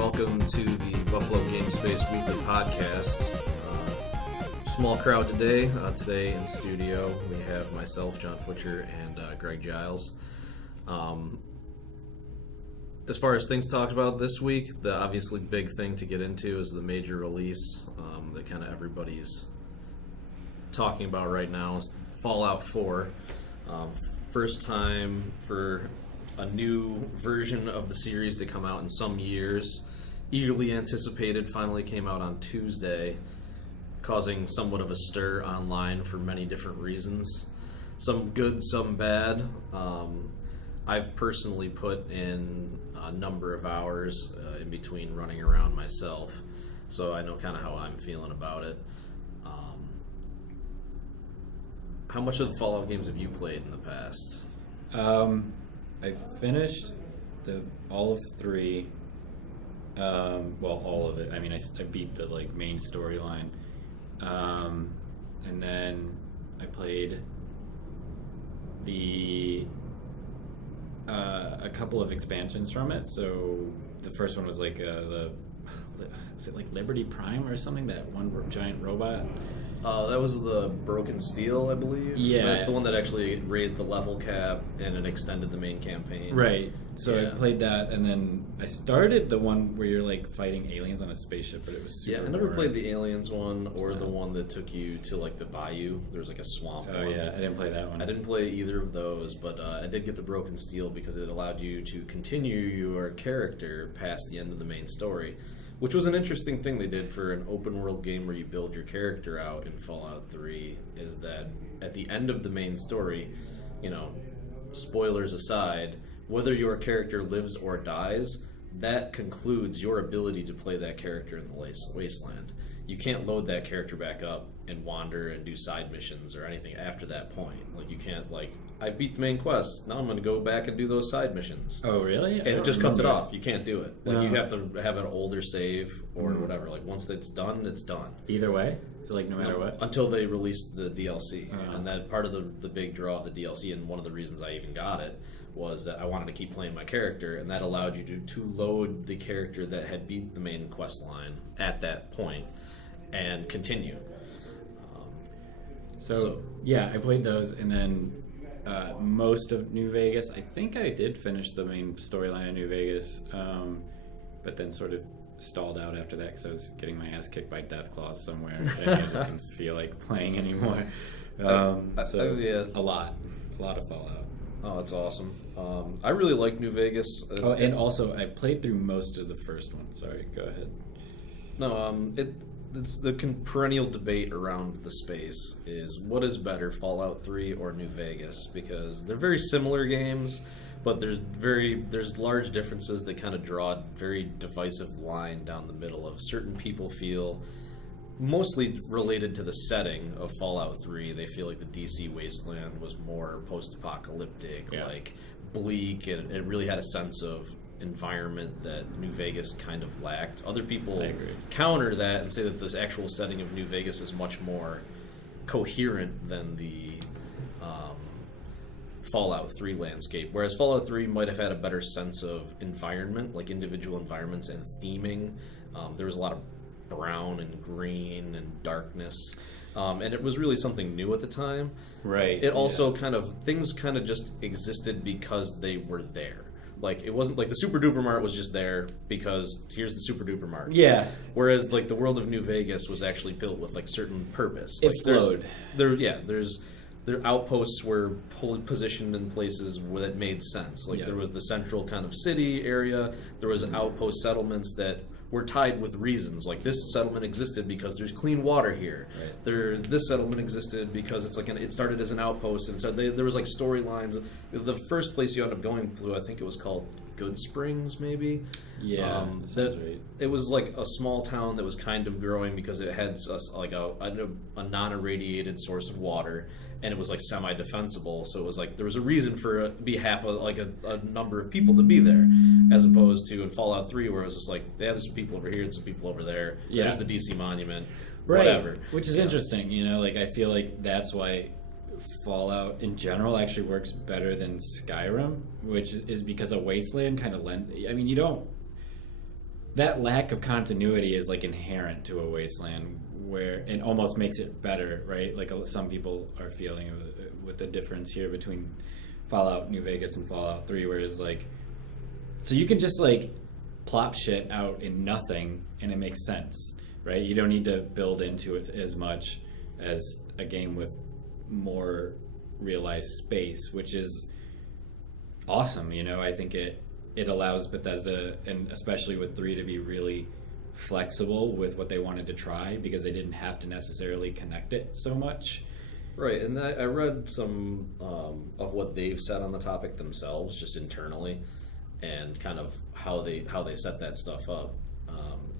welcome to the Buffalo Game Space Weekly Podcast. Small crowd today. Today in studio we have myself, John Fletcher, and Greg Giles. As far as things talked about this week, the obviously big thing to get into is the major release that kind of everybody's talking about right now is Fallout 4. First time for a new version of the series to come out in some years. Eagerly anticipated, finally came out on Tuesday, causing somewhat of a stir online for many different reasons. Some good, some bad. I've personally put in a number of hours in between running around myself, so I know kind of how I'm feeling about it. How much of the Fallout games have you played in the past? I finished all of 3. All of it. I mean, I beat the main storyline, and then I played a couple of expansions from it. So the first one was is it Liberty Prime or something? That one giant robot. That was the Broken Steel, I believe. Yeah. That's the one that actually raised the level cap and it extended the main campaign. Right. So yeah. I played that, and then I started the one where you're fighting aliens on a spaceship, but it was super I never boring. played the Aliens one or the one that took you to the bayou. There was a swamp Oh one. yeah, I didn't play that one. I didn't play either of those, but I did get the Broken Steel because it allowed you to continue your character past the end of the main story, which was an interesting thing they did for an open world game where you build your character out in Fallout 3, is that at the end of the main story, spoilers aside, whether your character lives or dies, that concludes your ability to play that character in the wasteland. You can't load that character back up and wander and do side missions or anything after that point. You can't, I beat the main quest, now I'm going to go back and do those side missions. Oh really? And it just cuts it off. You can't do it. No. You have to have an older save or whatever. Once it's done, it's done. Either way? No matter what? Until they release the DLC. Oh. And that part of the big draw of the DLC, and one of the reasons I even got it, was that I wanted to keep playing my character, and that allowed you to load the character that had beat the main quest line at that point and continue. So yeah, I played those, and then most of New Vegas. I think I did finish the main storyline of New Vegas, but then sort of stalled out after that because I was getting my ass kicked by Deathclaws somewhere, and I just didn't feel like playing anymore. A lot of Fallout. Oh, that's awesome. I really like New Vegas. Also, I played through most of the first one. Sorry, go ahead. No, it's the perennial debate around the space is what is better, Fallout 3 or New Vegas, because they're very similar games, but there's large differences that kind of draw a very divisive line down the middle of certain people feel, mostly related to the setting of Fallout 3, they feel like the DC wasteland was more post-apocalyptic, bleak, and it really had a sense of environment that New Vegas kind of lacked. Other people counter that and say that this actual setting of New Vegas is much more coherent than the Fallout 3 landscape, whereas Fallout 3 might have had a better sense of environment, individual environments and theming. There was a lot of brown and green and darkness, and it was really something new at the time. Right. It also things just existed because they were there. It wasn't the Super Duper Mart was just there because here's the Super Duper Mart. Yeah. Whereas the world of New Vegas was actually built with certain purpose. It flowed. Their outposts were positioned in places where that made sense. There was the central kind of city area. There was outpost settlements that were tied with reasons. This settlement existed because there's clean water here. Right. This settlement existed because it's it started as an outpost, and so there was storylines. The first place you end up going to, I think it was called Good Springs, maybe. Yeah, sounds right. It was a small town that was kind of growing because it had a non-irradiated source of water, and it was semi-defensible. So it was there was a reason for behalf of a number of people to be there, as opposed to in Fallout 3 where it was just there's some people over here and some people over there. Yeah. There's the DC monument, right. Whatever. Which is interesting, I feel that's why Fallout in general actually works better than Skyrim, which is because a wasteland kind of you don't that lack of continuity is like inherent to a Wasteland, where it almost makes it better, right? Like some people are feeling with the difference here between Fallout New Vegas and Fallout 3, whereas like, so you can just like plop shit out in nothing and it makes sense, right? You don't need to build into it as much as a game with more realized space, which is awesome. You know, I think it allows Bethesda, and especially with 3, to be really flexible with what they wanted to try, because they didn't have to necessarily connect it so much. Right, and I read some of what they've said on the topic themselves, just internally, and kind of how they set that stuff up.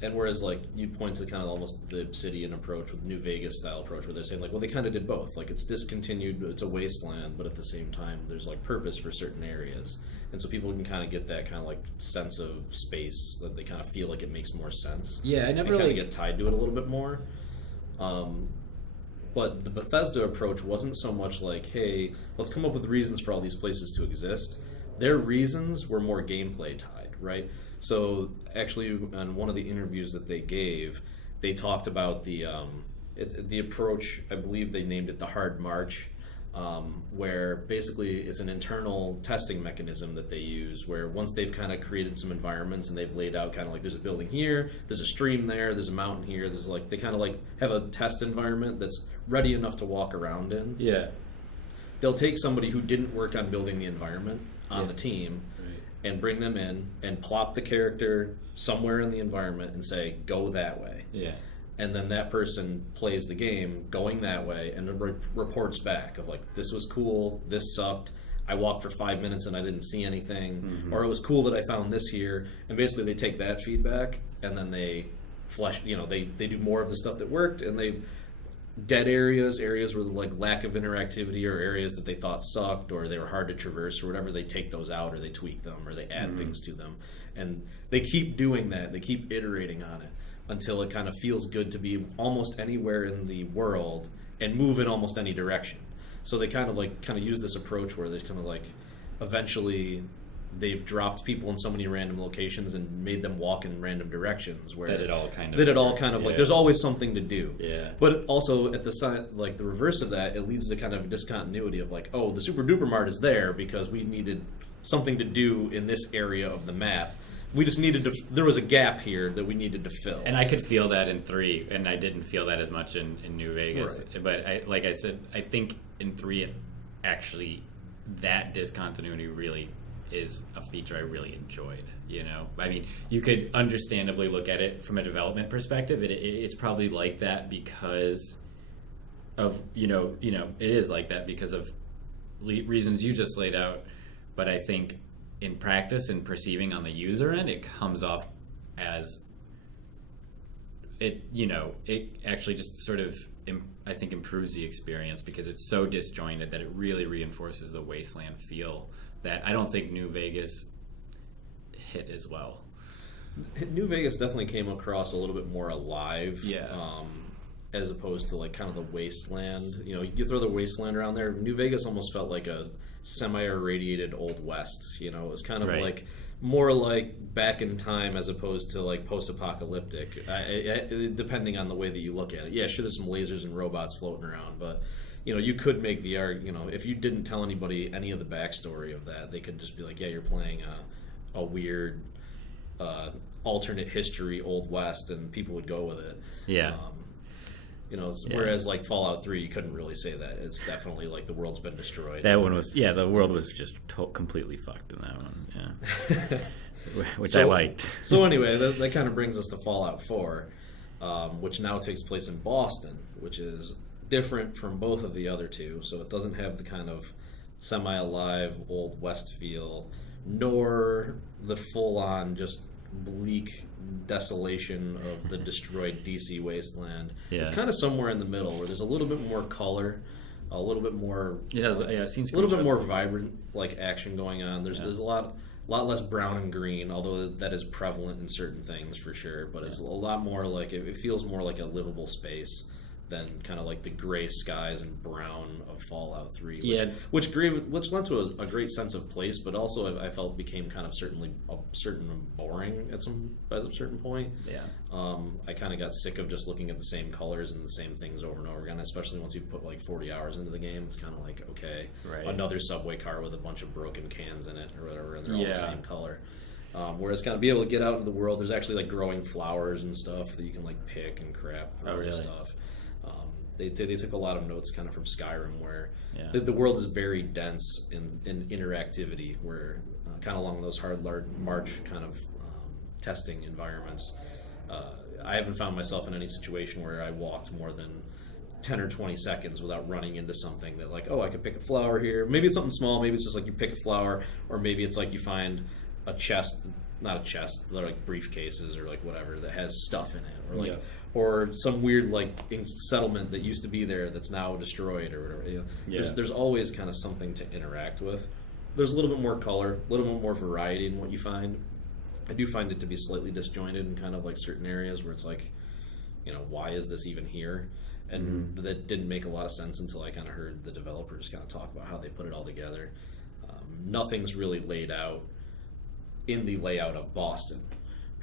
And whereas, like, you point to kind of almost the Obsidian approach with New Vegas style approach, where they're saying, like, well, they kind of did both. Like, it's discontinued, it's a wasteland, but at the same time, there's, like, purpose for certain areas. And so people can kind of get that kind of, like, sense of space, that they kind of feel like it makes more sense. Yeah, I never and really kind of get tied to it a little bit more. But the Bethesda approach wasn't so much like, hey, let's come up with reasons for all these places to exist. Their reasons were more gameplay tied, right? So actually, on one of the interviews that they gave, they talked about the approach. I believe they named it the Hard March, where basically it's an internal testing mechanism that they use, where once they've kind of created some environments and they've laid out kind of like, there's a building here, there's a stream there, there's a mountain here, there's like, they kind of like have a test environment that's ready enough to walk around in. Yeah. They'll take somebody who didn't work on building the environment on the team, and bring them in and plop the character somewhere in the environment and say, go that way. Yeah. And then that person plays the game going that way and reports back of like, this was cool, this sucked, I walked for 5 minutes and I didn't see anything, or it was cool that I found this here. And basically they take that feedback and then they they do more of the stuff that worked, and they dead areas where like lack of interactivity, or areas that they thought sucked or they were hard to traverse or whatever, they take those out or they tweak them or they add things to them. And they keep doing that, they keep iterating on it until it kind of feels good to be almost anywhere in the world and move in almost any direction. So they kind of use this approach where they kind of like eventually they've dropped people in so many random locations and made them walk in random directions, where that it all kind of like there's always something to do. Yeah. But also at the side, like the reverse of that, it leads to kind of a discontinuity of like, oh, the Super Duper Mart is there because we needed something to do in this area of the map. We just needed to. There was a gap here that we needed to fill. And I could feel that in 3, and I didn't feel that as much in New Vegas. Right. But like I said, I think in 3, it actually, that discontinuity really is a feature I really enjoyed. You know, I mean, you could understandably look at it from a development perspective. It's probably like that because of it is like that because of reasons you just laid out. But I think in practice and perceiving on the user end, it comes off as it actually just sort of, I think, improves the experience because it's so disjointed that it really reinforces the wasteland feel that I don't think New Vegas hit as well. New Vegas definitely came across a little bit more alive. Yeah. As opposed to like kind of the wasteland. You know, you throw the wasteland around there. New Vegas almost felt like a semi-irradiated Old West. You know, it was kind of like more like back in time as opposed to like post-apocalyptic, depending on the way that you look at it. Yeah, sure, there's some lasers and robots floating around, but you know, you could make the argument, if you didn't tell anybody any of the backstory of that, they could just be like, yeah, you're playing a weird alternate history Old West, and people would go with it. Yeah. Whereas like Fallout 3, you couldn't really say that. It's definitely like the world's been destroyed. That one was, the world was just completely fucked in that one. Yeah. Which I liked. So anyway, that kind of brings us to Fallout 4, which now takes place in Boston, which is different from both of the other two. So it doesn't have the kind of semi-alive Old West feel, nor the full-on just bleak desolation of the destroyed DC wasteland. Yeah. It's kind of somewhere in the middle where there's a little bit more color, a little bit more I've seen a little bit more vibrant like action going on. There's a lot less brown and green, although that is prevalent in certain things for sure, but it's a lot more like it feels more like a livable space than kind of like the gray skies and brown of Fallout 3. Yeah. Which lent to a great sense of place, but also I felt became kind of certain boring at a certain point. Yeah. I kind of got sick of just looking at the same colors and the same things over and over again, especially once you put like 40 hours into the game. It's kind of like, okay, Right. another subway car with a bunch of broken cans in it or whatever, and they're all Yeah. the same color. Whereas kind of be able to get out into the world, there's actually like growing flowers and stuff that you can like pick and crap for really? stuff. They took a lot of notes kind of from Skyrim, where Yeah. the world is very dense in interactivity, where kind of along those hard march kind of testing environments. I haven't found myself in any situation where I walked more than 10 or 20 seconds without running into something that like, oh, I could pick a flower here. Maybe it's something small. Maybe it's just like you pick a flower, or maybe it's like you find a chest, not a chest, they're like briefcases or like whatever that has stuff in it, or like, Yeah. or some weird like settlement that used to be there that's now destroyed or whatever. Yeah. There's always kind of something to interact with. There's a little bit more color, a little bit more variety in what you find. I do find it to be slightly disjointed in kind of like certain areas where it's like, why is this even here? And that didn't make a lot of sense until I kind of heard the developers kind of talk about how they put it all together. Nothing's really laid out in the layout of Boston.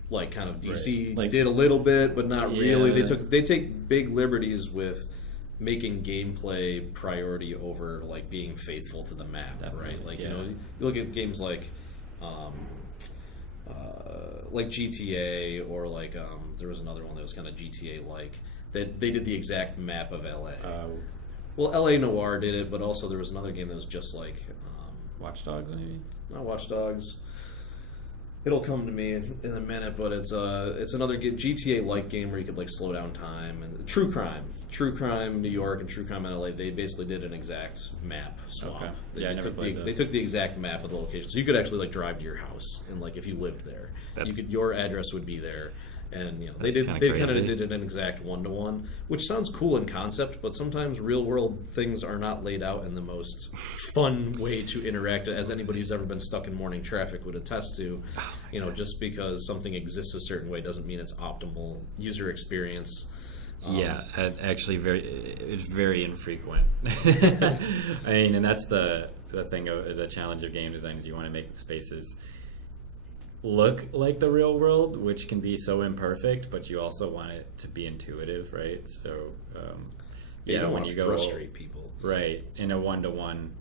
Like kind of DC Right. Like, did a little bit, but not really. Yeah. They take big liberties with making gameplay priority over like being faithful to the map, Definitely, right? Like yeah. you look at games like GTA, or like there was another one that was kind of GTA like that they did the exact map of LA. Well, LA Noire did it, but also there was another game that was just like Watch Dogs, maybe? not Watch Dogs. It'll come to me in a minute, but it's another GTA-like game where you could like slow down time, and True Crime New York and True Crime LA. They basically did an exact map swap. Okay. They Yeah, I never took played those. They took the exact map of the location, so you could actually like drive to your house, and like if you lived there, your address would be there. And they kinda kind of crazy. did an exact 1-to-1, which sounds cool in concept, but sometimes real world things are not laid out in the most fun way to interact. As anybody who's ever been stuck in morning traffic would attest to, just because something exists a certain way doesn't mean it's optimal user experience. Yeah, actually, it's very infrequent. I mean, and that's the thing of the challenge of game design is you want to make spaces look like the real world, which can be so imperfect, but you also want it to be intuitive, right? So, You don't when want you to go frustrate people, right in a one-to-one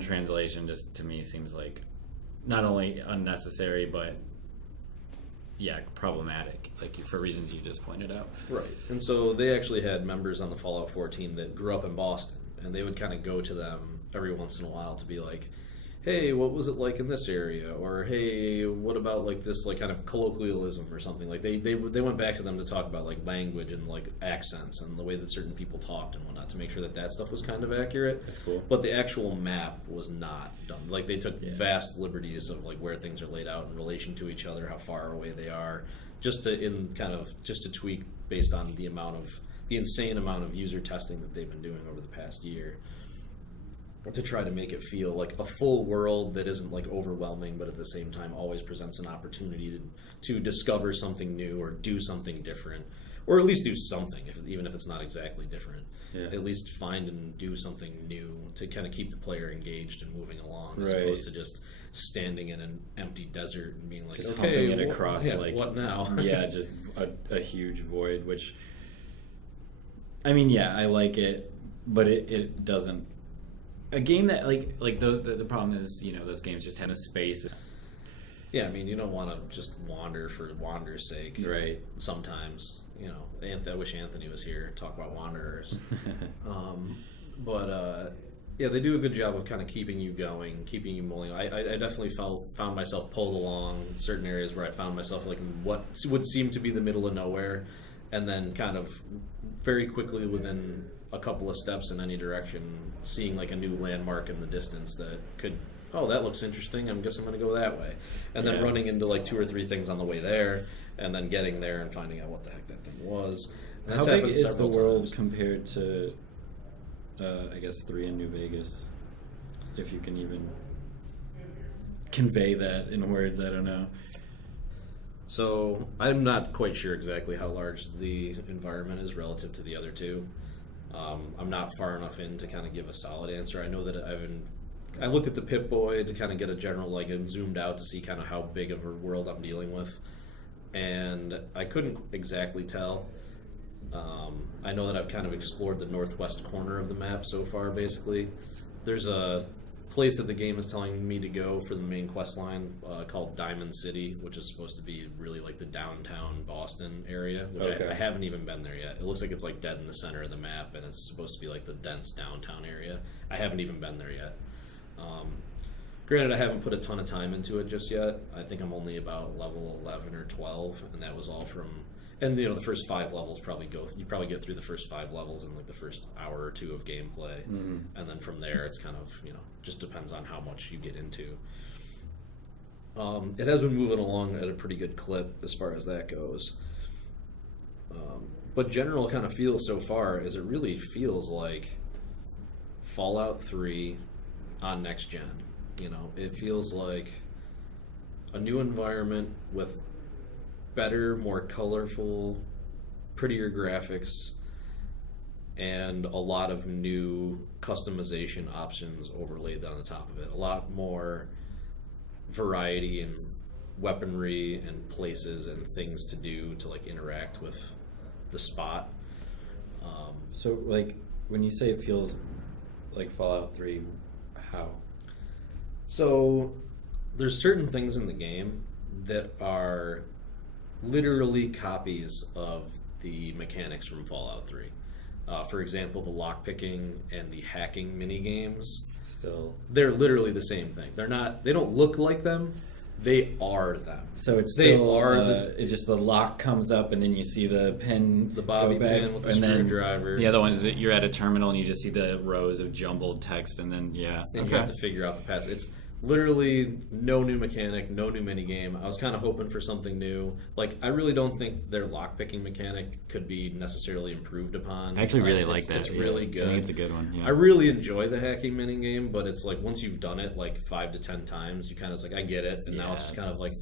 translation, just to me seems like not only unnecessary but problematic, like for reasons you just pointed out. right? And so they actually had members on the Fallout 4 team that grew up in Boston, and they would kind of go to them every once in a while to be like, hey, what was it like in this area? Or hey, what about like this like kind of colloquialism or something? Like they went back to them to talk about like language and like accents and the way that certain people talked and whatnot to make sure that stuff was kind of accurate. That's cool. But the actual map was not done. Like they took vast liberties of like where things are laid out in relation to each other, how far away they are, just to tweak based on the insane amount of user testing that they've been doing over the past year, to try to make it feel like a full world that isn't like overwhelming, but at the same time always presents an opportunity to discover something new or do something different, or at least do something, even if it's not exactly different. Yeah. At least find and do something new to kind of keep the player engaged and moving along, as Right. opposed to just standing in an empty desert and being like, Just okay, humping it across like what now? Yeah, just a huge void. Which, I mean, yeah, I like it, but it doesn't. A game that like the problem is, those games just have a space. Yeah, I mean, you don't want to just wander for wander's sake. Right. Sometimes, I wish Anthony was here to talk about wanderers. Yeah, they do a good job of kind of keeping you going, keeping you mulling. I definitely found myself pulled along in certain areas where I found myself like in what would seem to be the middle of nowhere, and then kind of very quickly within a couple of steps in any direction, seeing like a new landmark in the distance that could, that looks interesting, I guess I'm going to go that way. And then running into like 2 or 3 things on the way there, and then getting there and finding out what the heck that thing was. And How that's big happened is the several world times. compared to, I guess, 3 in New Vegas? If you can even convey that in words, I don't know. So I'm not quite sure exactly how large the environment is relative to the other two. I'm not far enough in to kind of give a solid answer. I know that I looked at the Pip-Boy to kind of get a general, like, and zoomed out to see kind of how big of a world I'm dealing with, and I couldn't exactly tell. I know that I've kind of explored the northwest corner of the map so far, basically. There's a place that the game is telling me to go for the main quest line called Diamond City, which is supposed to be really like the downtown Boston area, which Okay. I haven't even been there yet. It looks like it's like dead in the center of the map, and it's supposed to be like the dense downtown area. I haven't even been there yet. Granted, I haven't put a ton of time into it just yet. I think I'm only about level 11 or 12, and that was all from... And, the first 5 levels you probably get through the first 5 levels in, like, the first hour or two of gameplay. Mm-hmm. And then from there, it's kind of, just depends on how much you get into. It has been moving along at a pretty good clip as far as that goes. But general kind of feel so far is it really feels like Fallout 3 on next gen. It feels like a new environment with better, more colorful, prettier graphics, and a lot of new customization options overlaid on the top of it. A lot more variety in weaponry and places and things to do to, like, interact with the spot. So, like, when you say it feels like Fallout 3, how? So there's certain things in the game that are literally copies of the mechanics from Fallout 3. For example, the lockpicking and the hacking mini games. Still. They're literally the same thing. They don't look like them. They are them. So it's They still, are it's just the lock comes up and then you see the pin, The bobby go back, pin with the and then screwdriver. The other one is that you're at a terminal and you just see the rows of jumbled text, and then And you have to figure out the pass. It's literally no new mechanic, no new mini game. I was kind of hoping for something new. Like, I really don't think their lockpicking mechanic could be necessarily improved upon. I actually really It's- like that. It's Yeah. really I good. think it's a good one. Yeah. I really enjoy the hacking mini game, but it's like once you've done it like 5 to 10 times, you kind of like, I get it, and now it's Yeah. just kind of like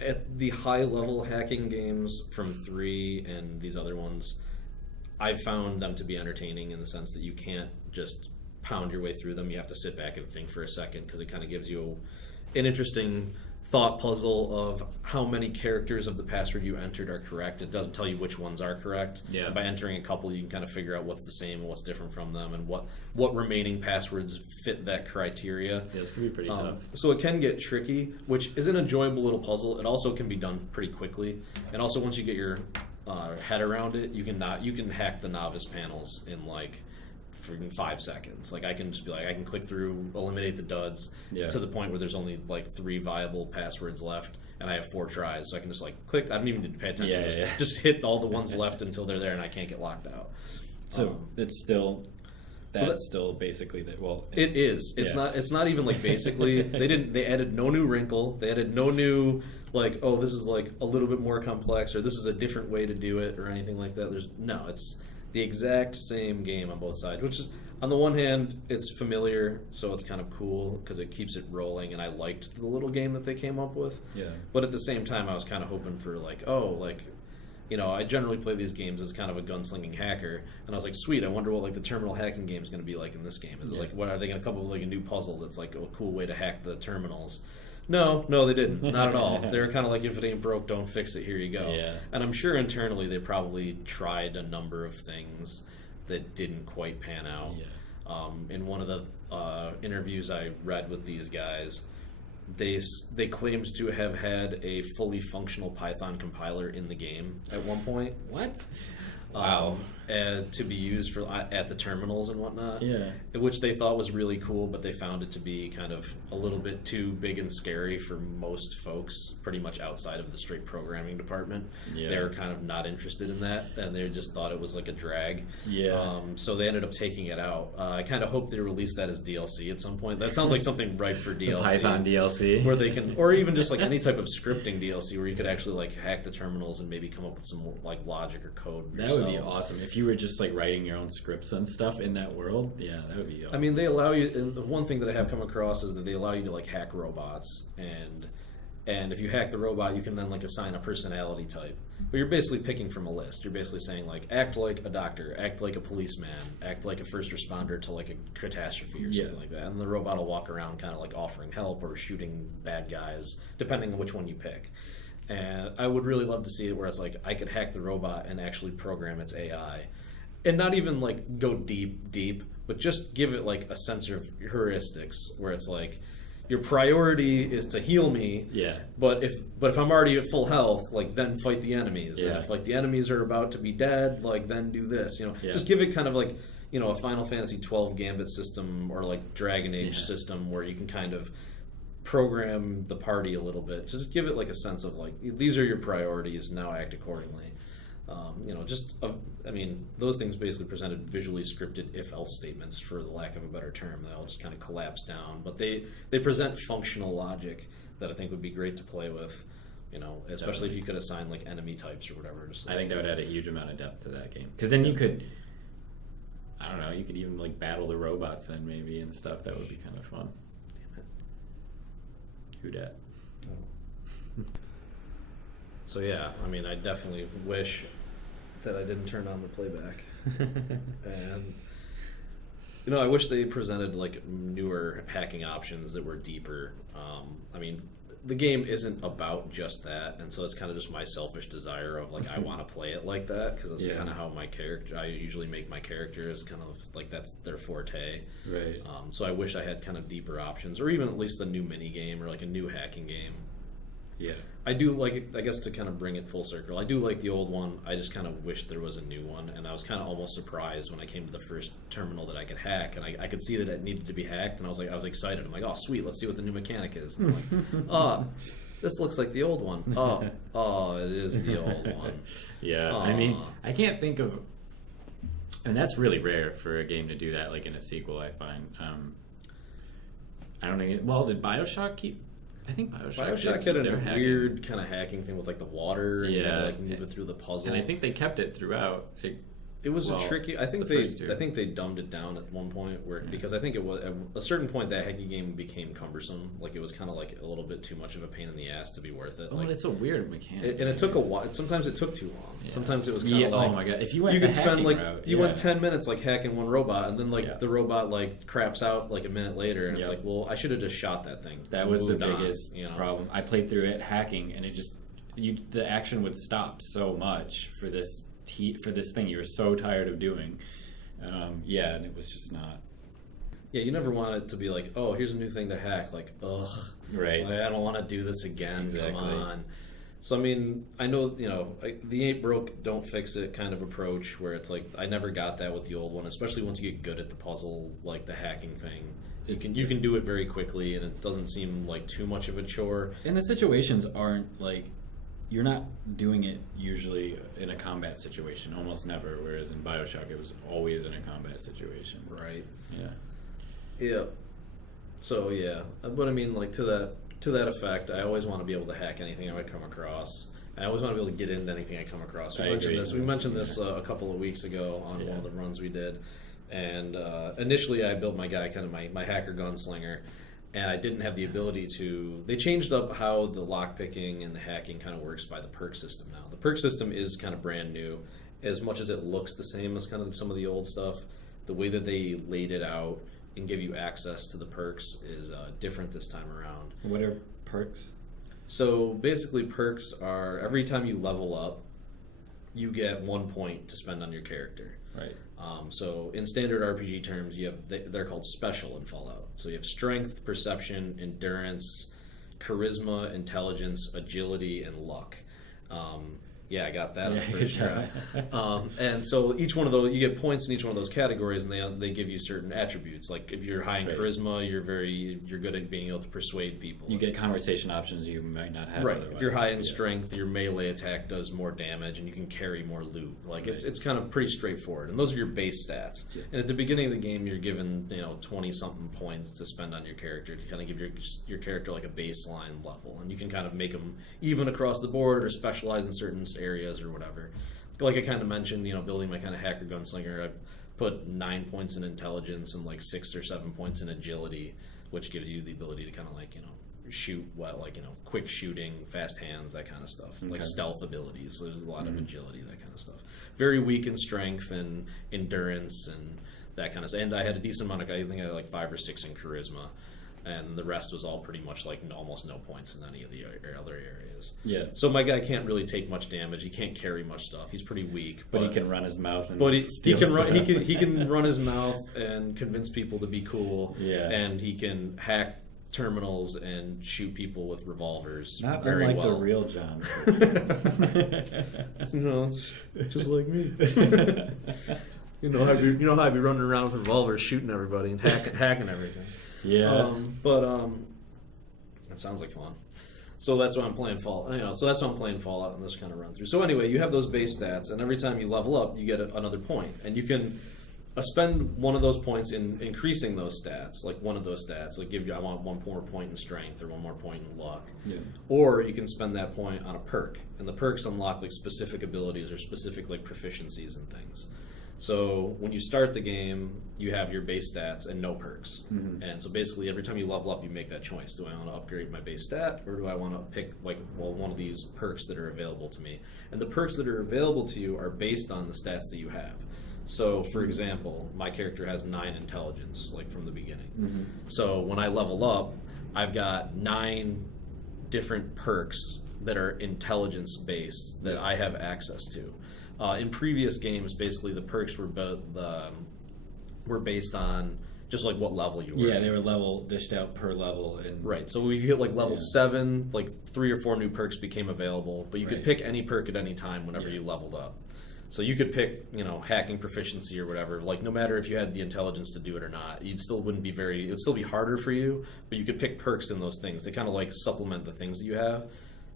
at the high level hacking games from 3 and these other ones. I've found them to be entertaining in the sense that you can't just pound your way through them. You have to sit back and think for a second because it kind of gives you an interesting thought puzzle of how many characters of the password you entered are correct. It doesn't tell you which ones are correct. Yeah. And by entering a couple, you can kind of figure out what's the same and what's different from them, and what remaining passwords fit that criteria. Yeah, this could be pretty tough. So it can get tricky, which is an enjoyable little puzzle. It also can be done pretty quickly, and also once you get your head around it, you can hack the novice panels in like freaking 5 seconds. Like, I can just be like, I can click through, eliminate the duds Yeah. to the point where there's only like 3 viable passwords left, and I have 4 tries, so I can just like click. I don't even need to pay attention. Yeah, Just hit all the ones left until they're there, and I can't get locked out. So it's still that's that's- still basically that. Well, It is. It's Yeah. not. It's not even like basically. They added no new wrinkle. They added no new like, oh, this is like a little bit more complex, or this is a different way to do it, or anything like that. It's the exact same game on both sides. Which is, on the one hand, it's familiar, so it's kind of cool because it keeps it rolling, and I liked the little game that they came up with. yeah. But at the same time, I was kind of hoping for like, I generally play these games as kind of a gunslinging hacker, and I was like, sweet, I wonder what like the terminal hacking game is going to be like in this game. Is it Yeah. like, what are they going to come up with, like a new puzzle that's like a cool way to hack the terminals? No, they didn't. Not at all. They were kind of like, if it ain't broke, don't fix it. Here you go. Yeah. And I'm sure internally they probably tried a number of things that didn't quite pan out. Yeah. In one of the interviews I read with these guys, they claimed to have had a fully functional Python compiler in the game at one point. What? Wow. To be used for at the terminals and whatnot. Yeah. Which they thought was really cool, but they found it to be kind of a little bit too big and scary for most folks, pretty much outside of the straight programming department. Yeah. They were kind of not interested in that, and they just thought it was like a drag. Yeah. So they ended up taking it out. I kind of hope they release that as DLC at some point. That sounds like something ripe for The DLC. Python DLC. Where they can, or even just like any type of scripting DLC where you could actually like hack the terminals and maybe come up with some like logic or code. That would be awesome if you were just like writing your own scripts and stuff in that world. Yeah, that would be awesome. I mean, they allow you. And the one thing that I have come across is that they allow you to like hack robots, and And if you hack the robot, you can then like assign a personality type. But you're basically picking from a list. You're basically saying like, act like a doctor, act like a policeman, act like a first responder to like a catastrophe or something like that. And the robot will walk around kind of like offering help or shooting bad guys, depending on which one you pick. And I would really love to see it where it's like I could hack the robot and actually program its AI. And not even like go deep, but just give it like a sense of heuristics where it's like, your priority is to heal me. Yeah. But if I'm already at full health, like then fight the enemies. Yeah. And if like the enemies are about to be dead, like then do this. You know, Yeah. just give it kind of like, you know, a Final Fantasy 12 Gambit system or like Dragon Age system where you can kind of program the party a little bit. Just give it like a sense of like, these are your priorities, now act accordingly. You know, I mean, those things basically presented visually scripted if-else statements, for the lack of a better term. They all just kind of collapse down. But they present functional logic that I think would be great to play with, you know, especially if you could assign, like, enemy types or whatever. Just I think that would add a huge amount of depth to that game. Because then you could, I don't know, you could even, like, battle the robots then maybe and stuff. That would be kind of fun. Who dat? So, yeah, I mean, I definitely wish that I didn't turn on the playback. And, you know, I wish they presented, like, newer hacking options that were deeper. I mean, the game isn't about just that, and so it's kind of just my selfish desire of, like, I want to play it like that, because that's kind of how I usually make my characters, kind of, like, that's their forte. Right. So I wish I had kind of deeper options, or even at least a new mini game, or, like, a new hacking game. Yeah. I do like it, I guess, to kind of bring it full circle. I do like the old one. I just kind of wish there was a new one, and I was kind of almost surprised when I came to the first terminal that I could hack, and I could see that it needed to be hacked, and I was excited. I'm like, oh sweet, let's see what the new mechanic is. And I'm like, oh, this looks like the old one. Oh, it is the old one. Yeah. I mean, I can't think of, and that's really rare for a game to do that, like in a sequel, I find. I don't know. Well, did BioShock keep? I think BioShock had a weird kind of hacking thing with like the water, and you had to like move it through the puzzle. And I think they kept it throughout. It was a tricky. I think the first two. I think they dumbed it down at one point because I think it was at a certain point that hacking game became cumbersome. Like it was kind of like a little bit too much of a pain in the ass to be worth it. Oh, like, it's a weird mechanic. And it took a while. Sometimes it took too long. Yeah. Sometimes it was kind of like, oh my god, if you went you could spend like route, you went 10 minutes like hacking one robot, and then like the robot like craps out like a minute later, and it's like, well, I should have just shot that thing. That was the biggest on, problem. I played through it hacking, and it just the action would stop so much for this thing you were so tired of doing. And it was just not. Yeah, you never want it to be like, oh, here's a new thing to hack. Like, ugh, right? I don't want to do this again. Exactly. Come on. So I mean, I know the ain't broke, don't fix it kind of approach, where it's like I never got that with the old one, especially once you get good at the puzzle, like the hacking thing. You can do it very quickly, and it doesn't seem like too much of a chore. And the situations aren't like. You're not doing it usually in a combat situation, almost never, whereas in BioShock it was always in a combat situation. Right. Yeah. Yeah. So yeah, but I mean, like to that effect, I always want to be able to hack anything I might come across. I always want to be able to get into anything I come across. We mentioned this a couple of weeks ago on one of the runs we did, and initially I built my guy kind of my hacker gunslinger. And I didn't have the ability to. They changed up how the lockpicking and the hacking kind of works by the perk system now. The perk system is kind of brand new, as much as it looks the same as kind of some of the old stuff. The way that they laid it out and give you access to the perks is different this time around. What are perks? So basically, perks are every time you level up, you get 1 point to spend on your character. Right. So in standard RPG terms, they're called special in Fallout. So you have strength, perception, endurance, charisma, intelligence, agility, and luck. Yeah, I got that on the first try. And so each one of those, you get points in each one of those categories, and they give you certain attributes. Like if you're high in charisma, you're good at being able to persuade people. You get conversation options you might not have. Right. Otherwise. If you're high in strength, your melee attack does more damage, and you can carry more loot. Like it's kind of pretty straightforward. And those are your base stats. Yeah. And at the beginning of the game, you're given 20-something points to spend on your character to kind of give your character like a baseline level, and you can kind of make them even across the board or specialize in certain areas or whatever. Like I kind of mentioned, building my kind of hacker gunslinger, I put 9 points in intelligence and like 6 or 7 points in agility, which gives you the ability to kind of like shoot well, like quick shooting, fast hands, that kind of stuff, like stealth abilities. So there's a lot of agility, that kind of stuff. Very weak in strength and endurance and that kind of stuff. And I had a decent amount of, I think I had like 5 or 6 in charisma, and the rest was all pretty much like almost no points in any of the other areas. Yeah. So my guy can't really take much damage. He can't carry much stuff. He's pretty weak, But he can run his mouth and he steal can run. stuff. He can run his mouth and convince people to be cool. Yeah. And he can hack terminals and shoot people with revolvers. Not very unlike well. the real John. Just like me. You know how I'd be running around with revolvers, shooting everybody and hacking everything. Yeah. It sounds like fun. So that's why I'm playing Fallout. So that's why I'm playing Fallout and this kind of run through. So anyway, you have those base stats, and every time you level up, you get another point, and you can spend one of those points in increasing those stats. Like one of those stats, like I want 1 more point in strength or 1 more point in luck. Yeah. Or you can spend that point on a perk, and the perks unlock like specific abilities or specific like proficiencies and things. So when you start the game, you have your base stats and no perks. Mm-hmm. And so basically every time you level up, you make that choice. Do I want to upgrade my base stat, or do I want to pick one of these perks that are available to me? And the perks that are available to you are based on the stats that you have. So for example, my character has 9 intelligence, like from the beginning. Mm-hmm. So when I level up, I've got 9 different perks that are intelligence based that I have access to. In previous games, basically the perks were based on just like what level you were. Yeah, they were level dished out per level. And Right. So if you hit like level 7, like 3 or 4 new perks became available, but you could Right. pick any perk at any time whenever Yeah. you leveled up. So you could pick, hacking proficiency or whatever. Like no matter if you had the intelligence to do it or not, it'd still be harder for you, but you could pick perks in those things to kind of like supplement the things that you have.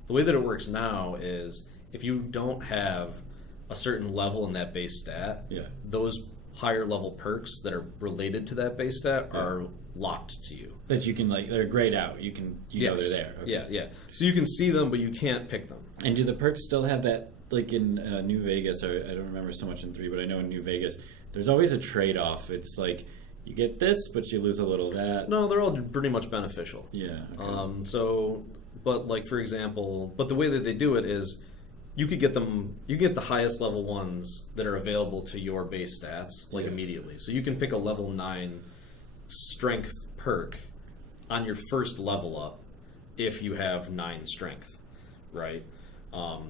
The way that it works now is if you don't have a certain level in that base stat, those higher level perks that are related to that base stat are locked to you. that you can they're grayed out. You know they're there. Okay. Yeah. So you can see them, but you can't pick them. And do the perks still have that, like in New Vegas, or I don't remember so much in 3, but I know in New Vegas, there's always a trade-off. It's like, you get this, but you lose a little of that. No, they're all pretty much beneficial. Yeah. Okay. But like for example, the way that they do it is you get the highest level ones that are available to your base stats immediately. So you can pick a level 9 strength perk on your first level up if you have 9 strength, right?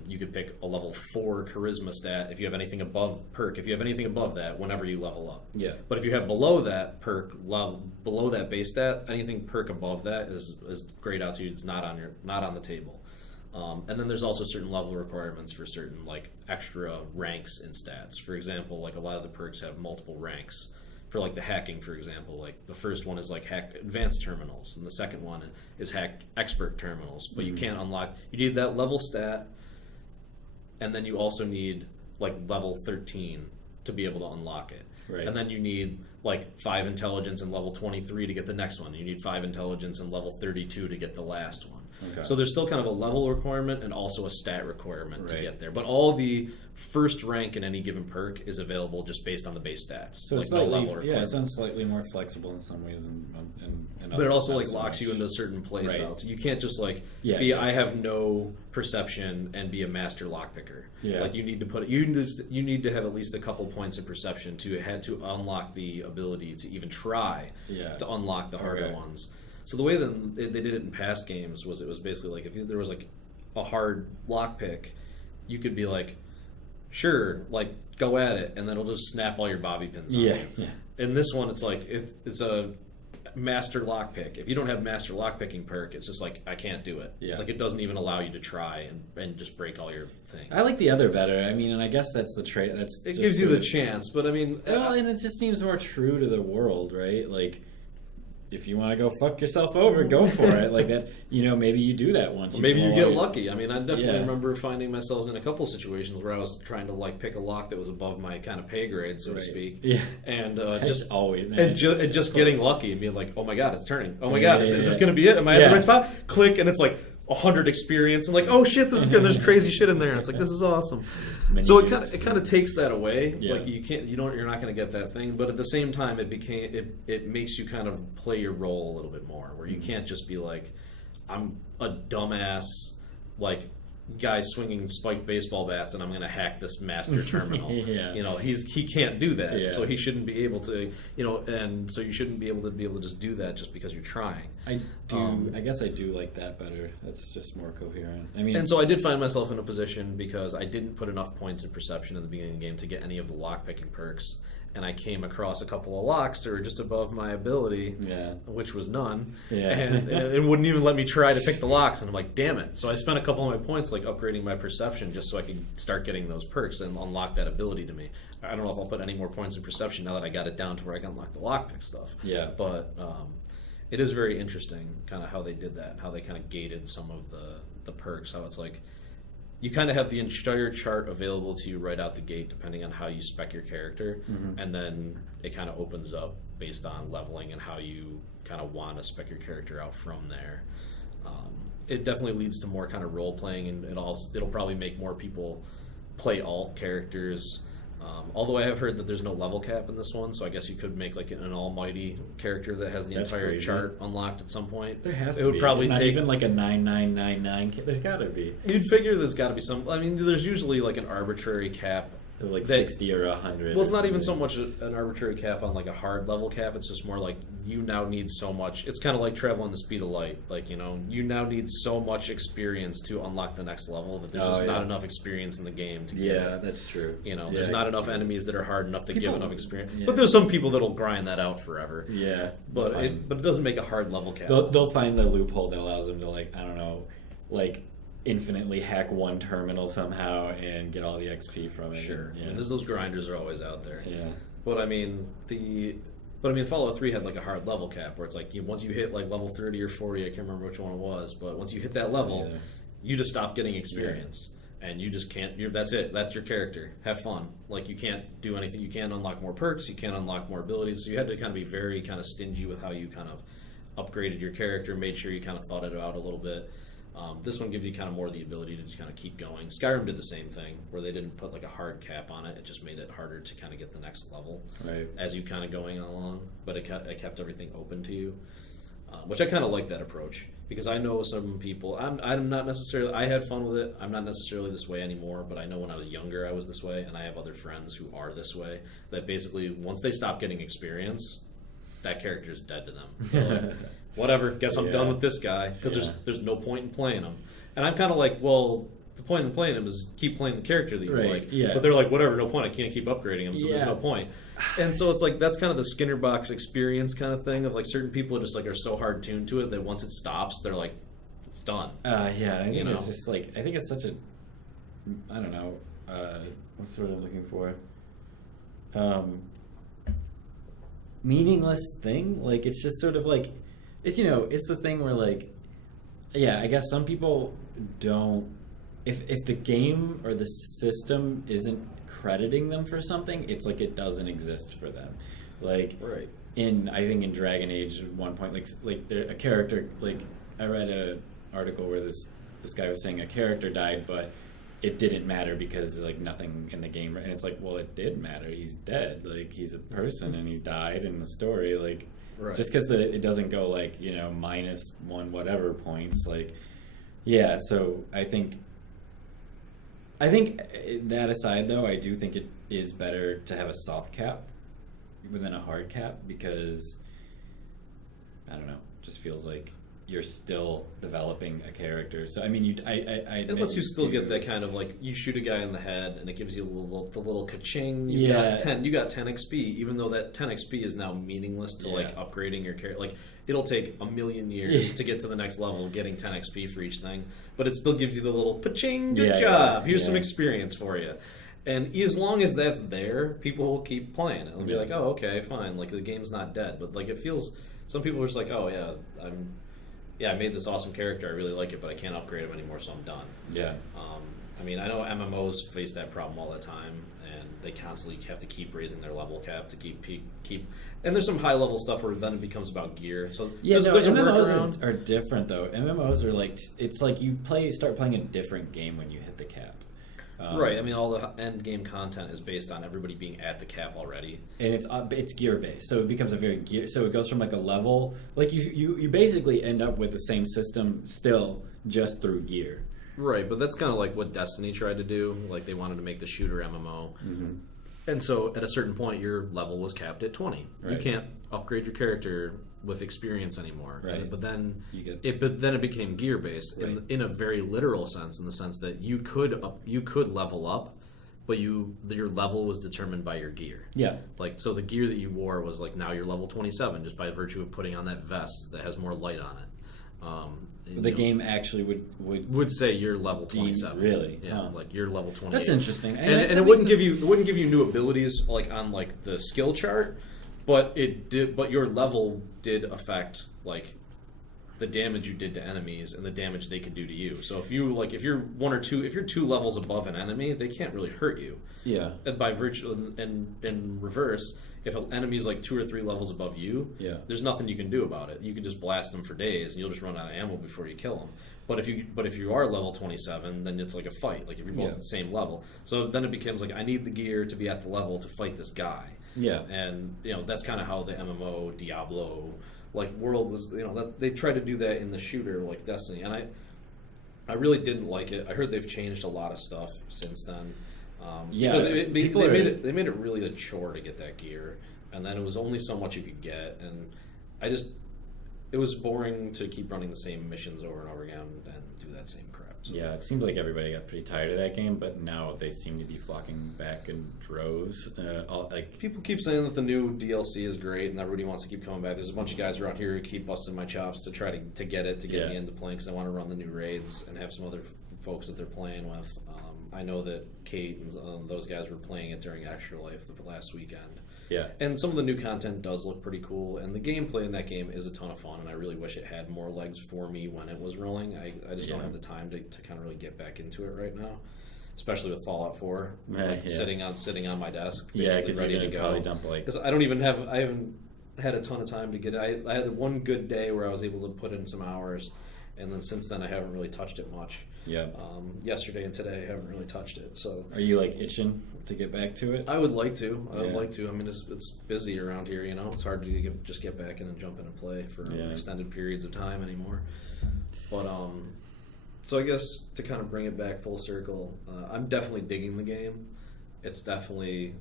You could pick a level 4 charisma stat if you have anything above that whenever you level up. Yeah. But if you have below that below that base stat, anything perk above that is grayed out to you. It's not on the table. And then there's also certain level requirements for certain like extra ranks in stats. For example, like a lot of the perks have multiple ranks. For like the hacking, for example, like the first one is like hack advanced terminals, and the second one is hack expert terminals. But you can't unlock. You need that level stat, and then you also need like level 13 to be able to unlock it. Right. And then you need like 5 intelligence and level 23 to get the next one. You need 5 intelligence and level 32 to get the last one. Okay. So there's still kind of a level requirement and also a stat requirement to Right. get there. But all the first rank in any given perk is available just based on the base stats. So like it's no slightly, level requirement. it sounds slightly more flexible in some ways, and But it also not like so locks much. you into certain play Right. styles. You can't just like Yeah, be exactly. I have no perception and be a master lockpicker. Yeah. Like you need to have at least a couple points of perception to unlock the ability to even try to unlock the harder Okay. ones. So the way that they did it in past games was it was basically like if there was like a hard lockpick, you could be like, sure, like go at it, and then it'll just snap all your bobby pins on Yeah. you. Yeah. In this one, it's like it's a master lockpick. If you don't have master lockpicking perk, it's just like I can't do it. Yeah. Like it doesn't even allow you to try and just break all your things. I like the other better. I mean, and I guess that's the trait. it Just gives you sort the of- chance, but I mean, Well, and it just seems more true to the world, right? Like, if you want to go fuck yourself over, go for it. Like that, maybe you do that once. or maybe you blow get all your- lucky. I mean, I definitely Yeah. remember finding myself in a couple situations where I was trying to like pick a lock that was above my kind of pay grade, so Right. to speak. Yeah. And Just just always, man. and just getting lucky and being like, oh my god, it's turning. Oh my Yeah, god, yeah, is this yeah. going to be it? Am I at Yeah. the right spot? Click, and it's like 100 experience, and like, oh shit, this is good. There's crazy shit in there, and it's like, this is awesome. Many So it dudes. kind of takes that away. Yeah. Like you're not going to get that thing. But at the same time, it makes you kind of play your role a little bit more, where you can't just be like, I'm a dumbass like guy swinging spiked baseball bats, and I'm going to hack this master terminal. Yeah. You know, he can't do that, Yeah. so he shouldn't be able to. You know, and so you shouldn't be able to just do that just because you're trying. I do. I guess I do like that better. That's just more coherent. I mean, And so I did find myself in a position because I didn't put enough points in perception in the beginning of the game to get any of the lockpicking perks, and I came across a couple of locks that were just above my ability, yeah. which was none, Yeah. and it wouldn't even let me try to pick the locks, and I'm like, damn it. So I spent a couple of my points like upgrading my perception just so I could start getting those perks and unlock that ability to me. I don't know if I'll put any more points in perception now that I got it down to where I can unlock the lockpick stuff. Yeah. But it is very interesting kind of how they did that, how they kind of gated some of the perks, how it's like you kind of have the entire chart available to you right out the gate depending on how you spec your character, and then it kind of opens up based on leveling and how you kind of want to spec your character out from there. It definitely leads to more kind of role playing, and it'll probably make more people play alt characters. Although I have heard that there's no level cap in this one, so I guess you could make like an almighty character that has the That's entire crazy. chart unlocked at some point. There has to It would be. probably Not take even like a 9999. There's got to be You'd figure there's got to be some. I mean, there's usually like an arbitrary cap. like That- 60 or 100. Well, it's not or even so something. much an arbitrary cap on like a hard level cap. It's just more like you now need so much. It's kind of like traveling the speed of light. Like, you know, you now need so much experience to unlock the next level that there's Oh, just yeah. not enough experience in the game to get Yeah, it. that's true. You know, Yeah, there's I not can enough see that. enemies that are hard enough to give People- enough experience. yeah. But there's some people that'll grind that out forever. Yeah, But fine. it doesn't make a hard level cap. They'll find the loophole that allows them to, like, I don't know, like infinitely hack one terminal somehow and get all the XP from it. Sure. Yeah. I mean, those grinders are always out there. Yeah. But I mean, Fallout 3 had like a hard level cap where it's like once you hit like level 30 or 40, I can't remember which one it was, but once you hit that level, Yeah. you just stop getting experience. And you just can't. That's it. That's your character. Have fun. Like, you can't do anything. You can't unlock more perks. You can't unlock more abilities. So you had to kind of be very kind of stingy with how you kind of upgraded your character. Made sure you kind of thought it out a little bit. This one gives you kind of more the ability to just kind of keep going. Skyrim did the same thing, where they didn't put like a hard cap on it. It just made it harder to kind of get the next level Right. as you kind of going along. But it kept everything open to you, which I kind of like that approach, because I know some people. I'm not necessarily. I had fun with it. I'm not necessarily this way anymore. But I know when I was younger, I was this way, and I have other friends who are this way. That basically, once they stop getting experience, that character is dead to them. They're like, whatever, guess I'm Yeah. done with this guy, because Yeah. there's no point in playing him. And I'm kind of like, well, the point in playing him is keep playing the character that you Right, like. yeah. But they're like, whatever, no point. I can't keep upgrading him, so there's Yeah. no point. And so it's like that's kind of the Skinner box experience kind of thing of like certain people just like are so hard tuned to it that once it stops, they're like, it's done. Yeah, I think You know. it's just like, I think it's such a, I don't know, what's the word I'm looking for? Meaningless thing. Like, it's just sort of like, it's, you know, it's the thing where like, yeah, I guess some people don't, if the game or the system isn't crediting them for something, it's like it doesn't exist for them. Like, Right. I think in Dragon Age at one point, like there, a character, like I read a article where this guy was saying a character died, but it didn't matter because like nothing in the game, and it's like, well, it did matter. He's dead. Like, he's a person and he died in the story. Like, Right. just because it doesn't go like, you know, -1 whatever points. Like, yeah. So I think that aside, though, I do think it is better to have a soft cap within a hard cap, because I don't know, it just feels like you're still developing a character. So I mean, It lets you still get that kind of like you shoot a guy in the head and it gives you the little ka-ching. You got 10 XP, even though that 10 XP is now meaningless to like Yeah. upgrading your character. Like, it'll take a million years to get to the next level, getting 10 XP for each thing, but it still gives you the little pa-ching. Good Yeah, job. yeah, Here's some yeah. experience for you. And as long as that's there, people will keep playing it. They'll be Yeah. like, oh, okay, fine. Like, the game's not dead, but like it feels. Some people are just like, oh yeah, I made this awesome character. I really like it, but I can't upgrade him anymore, so I'm done. Yeah. I mean, I know MMOs face that problem all the time, and they constantly have to keep raising their level cap to keep. And there's some high level stuff where then it becomes about gear. So Yeah, there's a MMOs workaround. are different though. MMOs are like, it's like you start playing a different game when you hit the cap. Right. I mean, all the end game content is based on everybody being at the cap already. And it's gear based, so it becomes a very gear. So it goes from like a level, like you basically end up with the same system still, just through gear. Right, but that's kind of like what Destiny tried to do. Like they wanted to make the shooter MMO. Mm-hmm. And so at a certain point, your level was capped at 20. You Right. can't upgrade your character with experience anymore. Right. But then You it became gear based Right. in a very literal sense, in the sense that you could level up, but your level was determined by your gear. Yeah. Like, so the gear that you wore was like, now you're level 27 just by virtue of putting on that vest that has more light on it. The game actually would say you're level 27. Really? Yeah, Huh. like you're level 28. That's interesting. And that it makes wouldn't us- give you new abilities like on like the skill chart, but your level did affect like the damage you did to enemies and the damage they could do to you. So if you're 2 levels above an enemy, they can't really hurt you. Yeah. And by virtue and in reverse, if an enemy is like 2 or 3 levels above you, Yeah. there's nothing you can do about it. You can just blast them for days, and you'll just run out of ammo before you kill them. But if you are level 27, then it's like a fight. Like if you're both Yeah. at the same level, so then it becomes like I need the gear to be at the level to fight this guy. Yeah. And that's kind of how the MMO Diablo like world was. That they tried to do that in the shooter like Destiny, and I really didn't like it. I heard they've changed a lot of stuff since then. Yeah, because people they are- made it really a chore to get that gear, and then it was only so much you could get, and it was boring to keep running the same missions over and over again and do that same crap. So. Yeah, it seems like everybody got pretty tired of that game, but now they seem to be flocking back in droves. People keep saying that the new DLC is great and everybody wants to keep coming back. There's a bunch of guys around here who keep busting my chops to try to get it, to get Yeah. me into playing because I want to run the new raids and have some other folks that they're playing with. I know that Kate and those guys were playing it during Extra Life the last weekend. Yeah. And some of the new content does look pretty cool, and the gameplay in that game is a ton of fun, and I really wish it had more legs for me when it was rolling. I just don't Yeah. have the time to kind of really get back into it right now, especially with Fallout 4, Yeah. sitting on my desk, Yeah, basically because ready you're to gonna go. probably dump like. Because I haven't had a ton of time to get it. I had one good day where I was able to put in some hours, and then since then I haven't really touched it much. Yeah. Yesterday and today I haven't really touched it, so Are you like itching to get back to it? I would like to. I would Yeah. like to. I mean, it's busy around here, It's hard to just get back in and jump in and play for Yeah. extended periods of time anymore. But so I guess to kind of bring it back full circle, I'm definitely digging the game. It's definitely.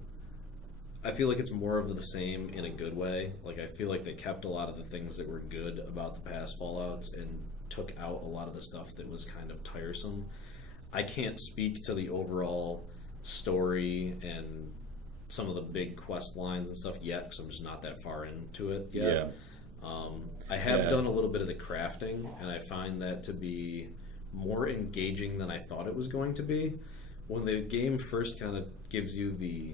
I feel like it's more of the same in a good way. Like I feel like they kept a lot of the things that were good about the past Fallouts and took out a lot of the stuff that was kind of tiresome. I can't speak to the overall story and some of the big quest lines and stuff yet because I'm just not that far into it yet. I have done a little bit of the crafting, and I find that to be more engaging than I thought it was going to be. When the game first kind of gives you the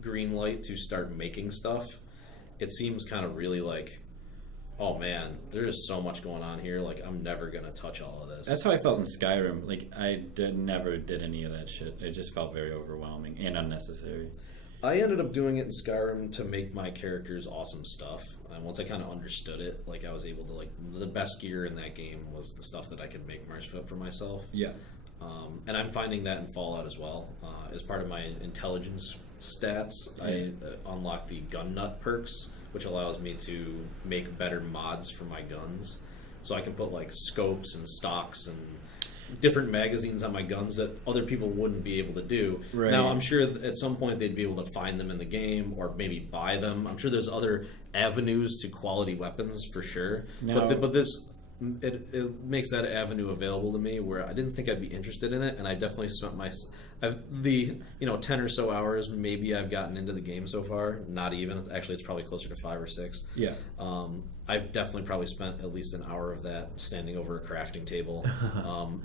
green light to start making stuff, it seems kind of really like, oh man, there's so much going on here. Like, I'm never going to touch all of this. That's how I felt in Skyrim. Like, I never did any of that shit. It just felt very overwhelming and unnecessary. I ended up doing it in Skyrim to make my characters awesome stuff. And once I kind of understood it, like, I was able to, like, the best gear in that game was the stuff that I could make for myself. Yeah. And I'm finding that in Fallout as well. As part of my intelligence stats, I unlock the gun nut perks, which allows me to make better mods for my guns. So I can put like scopes and stocks and different magazines on my guns that other people wouldn't be able to do. Right. Now, I'm sure at some point they'd be able to find them in the game or maybe buy them. I'm sure there's other avenues to quality weapons for sure. Now- But this... It makes that avenue available to me where I didn't think I'd be interested in it, and I definitely spent 10 or so hours maybe I've gotten into the game so far. Not even, actually it's probably closer to 5 or 6. Yeah. I've definitely probably spent at least an hour of that standing over a crafting table,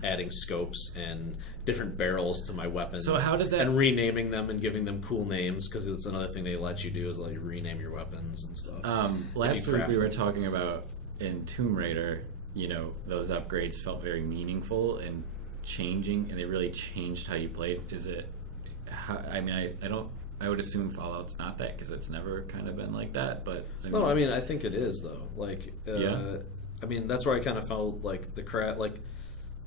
adding scopes and different barrels to my weapons. So how does that- and renaming them and giving them cool names, because it's another thing they let you do is let you rename your weapons and stuff. Last you week craft we were them. talking about in Tomb Raider, those upgrades felt very meaningful and changing, and they really changed how you played. I would assume Fallout's not that because it's never kind of been like that, but I think it is though. Like, Yeah. I mean, that's where I kind of felt like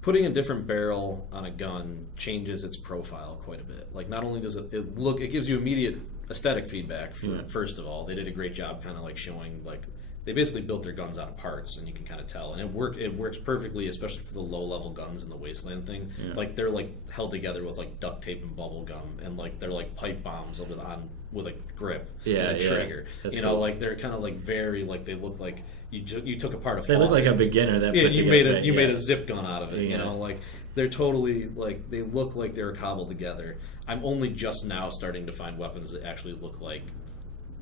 putting a different barrel on a gun changes its profile quite a bit. Like, not only does it look, it gives you immediate aesthetic feedback. First of all, they did a great job kind of like showing, like, they basically built their guns out of parts, and you can kind of tell. And it works perfectly, especially for the low level guns in the Wasteland thing. Yeah. Like, they're like held together with like duct tape and bubble gum, and like they're like pipe bombs with a grip and a trigger. That's you know, cool. like they're kind of like very like they look like you took apart a They look faucet. like a beginner that Yeah, put you together made a zip gun out of it. You Yeah. know, like they're totally like they look like they're cobbled together. I'm only just now starting to find weapons that actually look like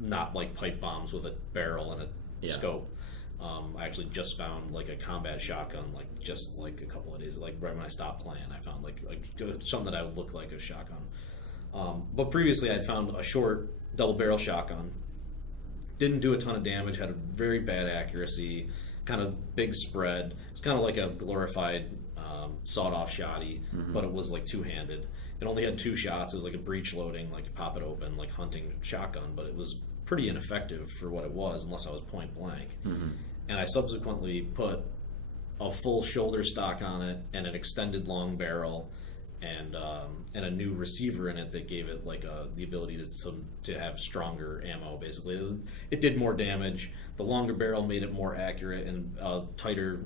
not like pipe bombs with a barrel and a Yeah. scope. I actually just found like a combat shotgun, like just like a couple of days, like right when I stopped playing, I found like something that I would look like a shotgun. But previously, I'd found a short double barrel shotgun. Didn't do a ton of damage. Had a very bad accuracy. Kind of big spread. It's kind of like a glorified sawed-off shotty, but it was like two-handed. It only had 2 shots. It was like a breech loading, like pop it open, like hunting shotgun, but it was pretty ineffective for what it was, unless I was point blank. And I subsequently put a full shoulder stock on it and an extended long barrel and a new receiver in it that gave it like the ability to have stronger ammo. Basically, it did more damage. The longer barrel made it more accurate and tighter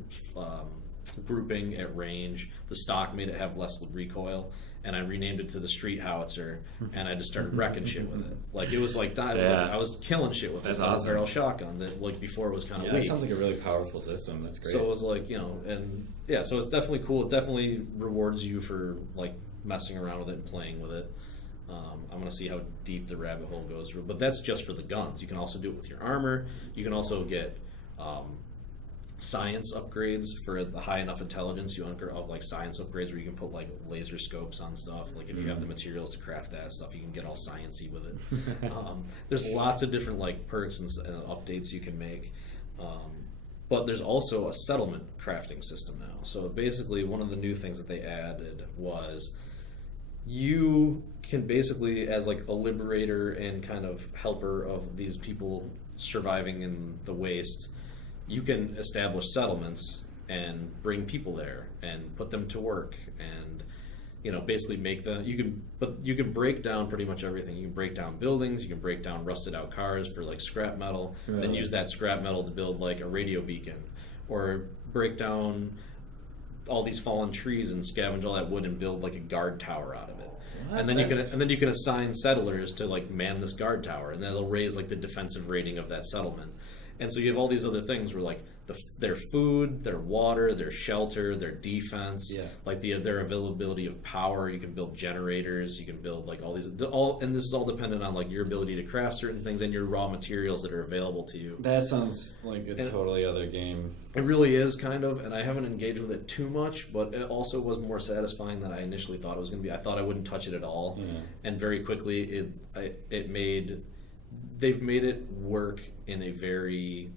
grouping at range. The stock made it have less recoil. And I renamed it to the Street Howitzer, and I just started wrecking shit with it. Like, it was like I was killing shit with this That's double awesome. barrel shotgun that like before it was kind of Yeah, that weak. sounds like a really powerful system. That's great. So it was like, you know, and yeah, so it's definitely cool. It definitely rewards you for like messing around with it and playing with it. I'm gonna see how deep the rabbit hole goes through, but that's just for the guns. You can also do it with your armor. You can also get science upgrades for the high enough intelligence. You of like science upgrades where you can put like laser scopes on stuff. Like if you have the materials to craft that stuff, you can get all sciencey with it. There's lots of different like perks and updates you can make. But there's also a settlement crafting system now. So basically, one of the new things that they added was you can basically, as like a liberator and kind of helper of these people surviving in the waste, you can establish settlements and bring people there and put them to work and, you know, basically make them. You can break down pretty much everything. You can break down buildings. You can break down rusted out cars for like scrap metal, then Really? use that scrap metal to build like a radio beacon, or break down all these fallen trees and scavenge all that wood and build like a guard tower out of it. What? And then you can assign settlers to like man this guard tower, and then they'll raise like the defensive rating of that settlement. And so you have all these other things where like their food, their water, their shelter, their defense, Yeah. like their availability of power. You can build generators. You can build like all these and this is all dependent on like your ability to craft certain things and your raw materials that are available to you. That sounds like a And- totally other game. It really is kind of, and I haven't engaged with it too much, but it also was more satisfying than I initially thought it was going to be. I thought I wouldn't touch it at all, Yeah. and very quickly they've made it work in a very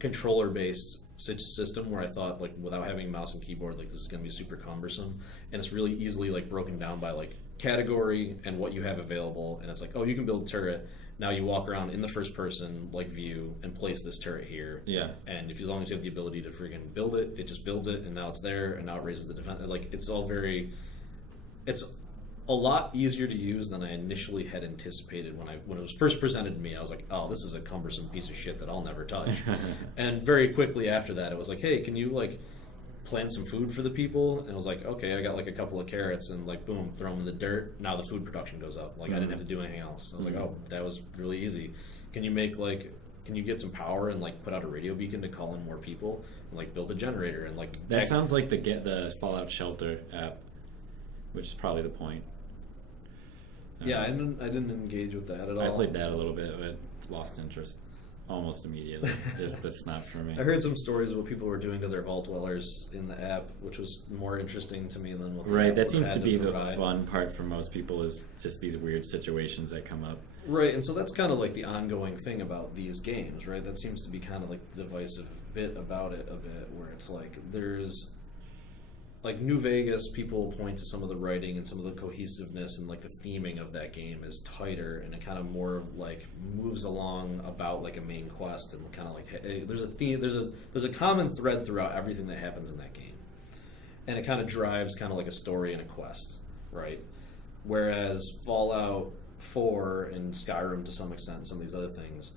controller-based system where I thought like without having mouse and keyboard, like this is going to be super cumbersome, and it's really easily like broken down by like category and what you have available, and it's like, oh, you can build a turret. Now you walk around in the first person like view and place this turret here. Yeah. And if as long as you have the ability to freaking build it, it just builds it, and now it's there, and now it raises the defense. Like it's a lot easier to use than I initially had anticipated when it was first presented to me. I was like, oh, this is a cumbersome piece of shit that I'll never touch. And very quickly after that, it was like, hey, can you like plant some food for the people? And I was like, okay, I got like a couple of carrots, and like boom, throw them in the dirt. Now the food production goes up. Like I didn't have to do anything else. I was like, oh, that was really easy. Can you get some power and like put out a radio beacon to call in more people and like build a generator and like That sounds like the Fallout Shelter app, which is probably the point. Yeah, I didn't engage with that at all. I played that a little bit, but lost interest almost immediately. Just that's not for me. I heard some stories of what people were doing to their vault dwellers in the app, which was more interesting to me than what the Right, app that would seems have to had be the provide. fun part for most people is just these weird situations that come up. Right, and so that's kind of like the ongoing thing about these games, right? That seems to be kind of like the divisive bit about it a bit, where it's like there's like New Vegas, people point to some of the writing and some of the cohesiveness and like the theming of that game is tighter, and it kind of more like moves along about like a main quest, and kind of like hey, there's a theme, there's a common thread throughout everything that happens in that game. and it kind of drives kind of like a story and a quest, right? Whereas Fallout 4 and Skyrim to some extent and some of these other things,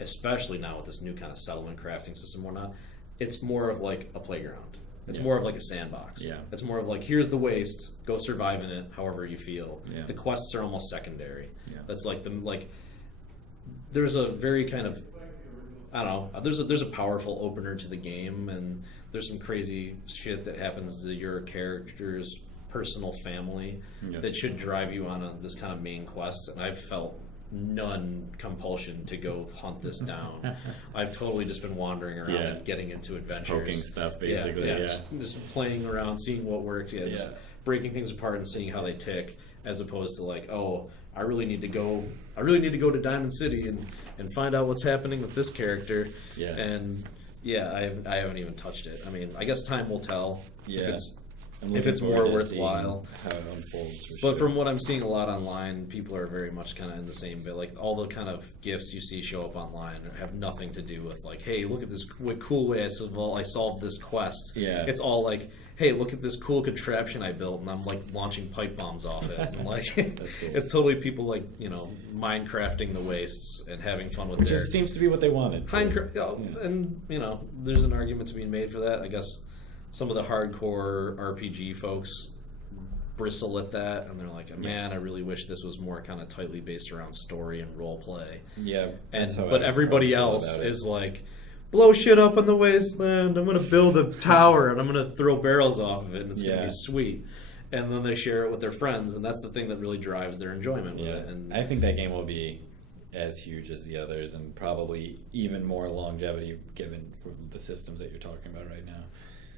especially now with this new kind of settlement crafting system and whatnot, it's more of like a playground. It's more of like a sandbox. Yeah. It's more of like, here's the waste, go survive in it however you feel. Yeah. The quests are almost secondary. Yeah. That's like there's a very kind of, I don't know, there's a powerful opener to the game, and there's some crazy shit that happens to your character's personal family that should drive you on this kind of main quest, and I've felt none compulsion to go hunt this down. I've totally just been wandering around and getting into adventures. Poking stuff, basically. Just playing around, seeing what works, just breaking things apart and seeing how they tick, as opposed to like, oh, I really need to go to Diamond City and find out what's happening with this character. Yeah. And I haven't even touched it. I mean, I guess time will tell if it's more worthwhile. How it unfolds, for But sure. from what I'm seeing a lot online, people are very much kind of in the same bit. Like all the kind of gifts you see show up online have nothing to do with like, hey, look at this cool way I solved this quest. Yeah. It's all like, hey, look at this cool contraption I built, and I'm like launching pipe bombs off it. And like, That's cool. it's totally people like Minecrafting the wastes and having fun with Which their seems to be what they wanted. And there's an argument to be made for that. I guess some of the hardcore RPG folks bristle at that, and they're like, man, I really wish this was more kind of tightly based around story and role play. Yeah. But everybody else is like, blow shit up in the wasteland, I'm going to build a tower, and I'm going to throw barrels off of it, and it's going to be sweet. And then they share it with their friends, and that's the thing that really drives their enjoyment with it. And I think that game will be as huge as the others, and probably even more longevity given the systems that you're talking about right now.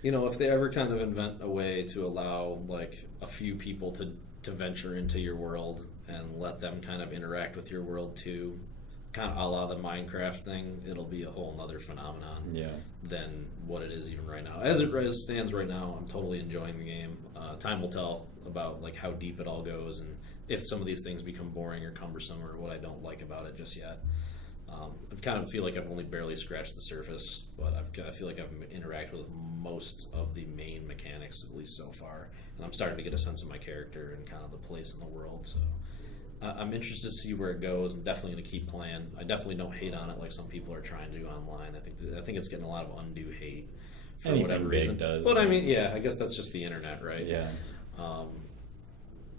if they ever kind of invent a way to allow like a few people to venture into your world and let them kind of interact with your world too, kind of a la the Minecraft thing, it'll be a whole nother phenomenon than what it is even right now. As it stands right now, I'm totally enjoying the game. Time will tell about like how deep it all goes and if some of these things become boring or cumbersome or what I don't like about it just yet. I kind of feel like I've only barely scratched the surface, but I feel like I've interacted with most of the main mechanics, at least so far. And I'm starting to get a sense of my character and kind of the place in the world. So I'm interested to see where it goes. I'm definitely going to keep playing. I definitely don't hate on it like some people are trying to do online. I think it's getting a lot of undue hate for Anything whatever big reason. does. But I mean, I guess that's just the internet, right? Yeah.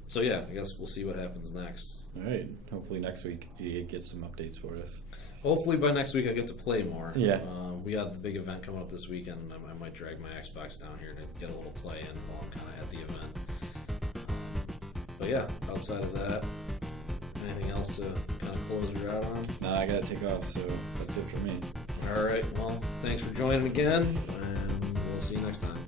So I guess we'll see what happens next. All right. Hopefully next week you get some updates for us. Hopefully by next week I get to play more. Yeah. We got the big event coming up this weekend, and I might drag my Xbox down here to get a little play in while I'm kind of at the event. But outside of that, anything else to kind of close her out on? Nah, I gotta take off, so that's it for me. All right. Well, thanks for joining again, and we'll see you next time.